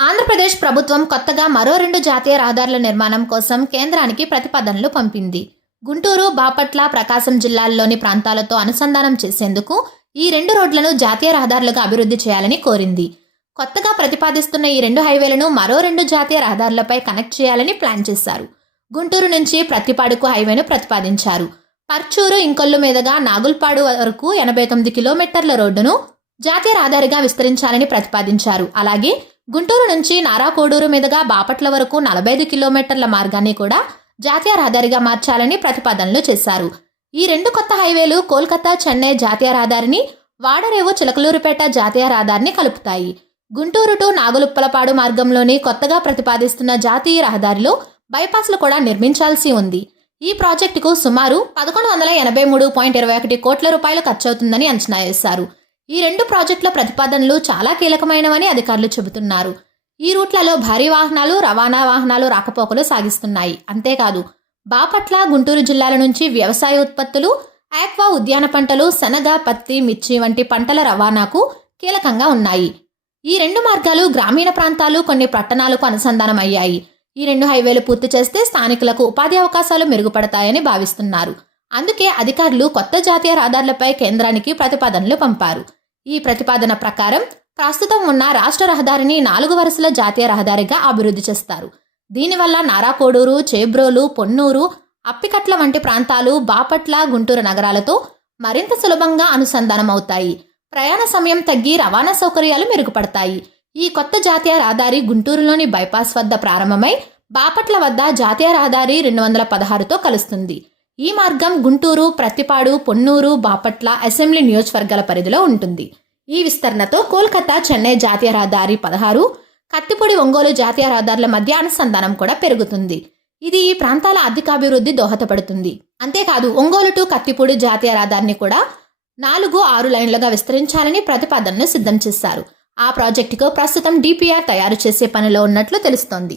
ఆంధ్రప్రదేశ్ ప్రభుత్వం కొత్తగా మరో రెండు జాతీయ రహదారుల నిర్మాణం కోసం కేంద్రానికి ప్రతిపాదనలు పంపింది. గుంటూరు బాపట్ల ప్రకాశం జిల్లాల్లోని ప్రాంతాలతో అనుసంధానం చేసేందుకు ఈ రెండు రోడ్లను జాతీయ రహదారులుగా అభివృద్ధి చేయాలని కోరింది. కొత్తగా ప్రతిపాదిస్తున్న ఈ రెండు హైవేలను మరో రెండు జాతీయ రహదారులపై కనెక్ట్ చేయాలని ప్లాన్ చేశారు. గుంటూరు నుంచి ప్రతిపాడుకు హైవేను ప్రతిపాదించారు. పర్చూరు ఇంకొల్లు మీదుగా నాగుల్పాడు వరకు ఎనభై తొమ్మిది కిలోమీటర్ల రోడ్డును జాతీయ రహదారిగా విస్తరించాలని ప్రతిపాదించారు. అలాగే గుంటూరు నుంచి నారాకోడూరు మీదుగా బాపట్ల వరకు నలభై ఐదు కిలోమీటర్ల మార్గాన్ని కూడా జాతీయ రహదారిగా మార్చాలని ప్రతిపాదనలు చేశారు. ఈ రెండు కొత్త హైవేలు కోల్కతా చెన్నై జాతీయ రహదారిని వాడరేవు చిలకలూరుపేట జాతీయ రహదారిని కలుపుతాయి. గుంటూరు టు నాగులుప్పలపాడు మార్గంలోని కొత్తగా ప్రతిపాదిస్తున్న జాతీయ రహదారిలో బైపాస్లు కూడా నిర్మించాల్సి ఉంది. ఈ ప్రాజెక్టుకు సుమారు పదకొండు వందల ఎనభై మూడు పాయింట్ ఇరవై ఒకటి కోట్ల రూపాయలు ఖర్చవుతుందని అంచనా వేశారు. ఈ రెండు ప్రాజెక్టుల ప్రతిపాదనలు చాలా కీలకమైనవని అధికారులు చెబుతున్నారు. ఈ రూట్లలో భారీ వాహనాలు రవాణా వాహనాలు రాకపోకలు సాగిస్తున్నాయి. అంతేకాదు బాపట్ల గుంటూరు జిల్లాల నుంచి వ్యవసాయ ఉత్పత్తులు ఆక్వా ఉద్యాన పంటలు శనగ పత్తి మిర్చి వంటి పంటల రవాణాకు కీలకంగా ఉన్నాయి. ఈ రెండు మార్గాలు గ్రామీణ ప్రాంతాలు కొన్ని పట్టణాలకు అనుసంధానం అయ్యాయి ఈ రెండు హైవేలు పూర్తి చేస్తే స్థానికులకు ఉపాధి అవకాశాలు మెరుగుపడతాయని భావిస్తున్నారు. అందుకే అధికారులు కొత్త జాతీయ రహదారులపై కేంద్రానికి ప్రతిపాదనలు పంపారు. ఈ ప్రతిపాదన ప్రకారం ప్రస్తుతం ఉన్న రాష్ట్ర రహదారిని నాలుగు వరుసల జాతీయ రహదారిగా అభివృద్ధి చేస్తారు. దీనివల్ల నారాకోడూరు చేబ్రోలు పొన్నూరు అప్పికట్ల వంటి ప్రాంతాలు బాపట్ల గుంటూరు నగరాలతో మరింత సులభంగా అనుసంధానం అవుతాయి ప్రయాణ సమయం తగ్గి రవాణా సౌకర్యాలు మెరుగుపడతాయి. ఈ కొత్త జాతీయ రహదారి గుంటూరులోని బైపాస్ వద్ద ప్రారంభమై బాపట్ల వద్ద జాతీయ రహదారి రెండు వందల పదహారుతో కలుస్తుంది. ఈ మార్గం గుంటూరు ప్రతిపాడు పొన్నూరు బాపట్ల అసెంబ్లీ నియోజకవర్గాల పరిధిలో ఉంటుంది. ఈ విస్తరణతో కోల్కతా చెన్నై జాతీయ రహదారి పదహారు కత్తిపొడి ఒంగోలు జాతీయ రహదారుల మధ్య అనుసంధానం కూడా పెరుగుతుంది. ఇది ఈ ప్రాంతాల ఆర్థికాభివృద్ధి దోహదపడుతుంది. అంతేకాదు ఒంగోలు టు కత్తిపూడి జాతీయ రహదారిని కూడా నాలుగు ఆరు లైన్లుగా విస్తరించాలని ప్రతిపాదనను సిద్ధం చేశారు. ఆ ప్రాజెక్టుకు ప్రస్తుతం డిపిఆర్ తయారు చేసే పనిలో ఉన్నట్లు తెలుస్తోంది.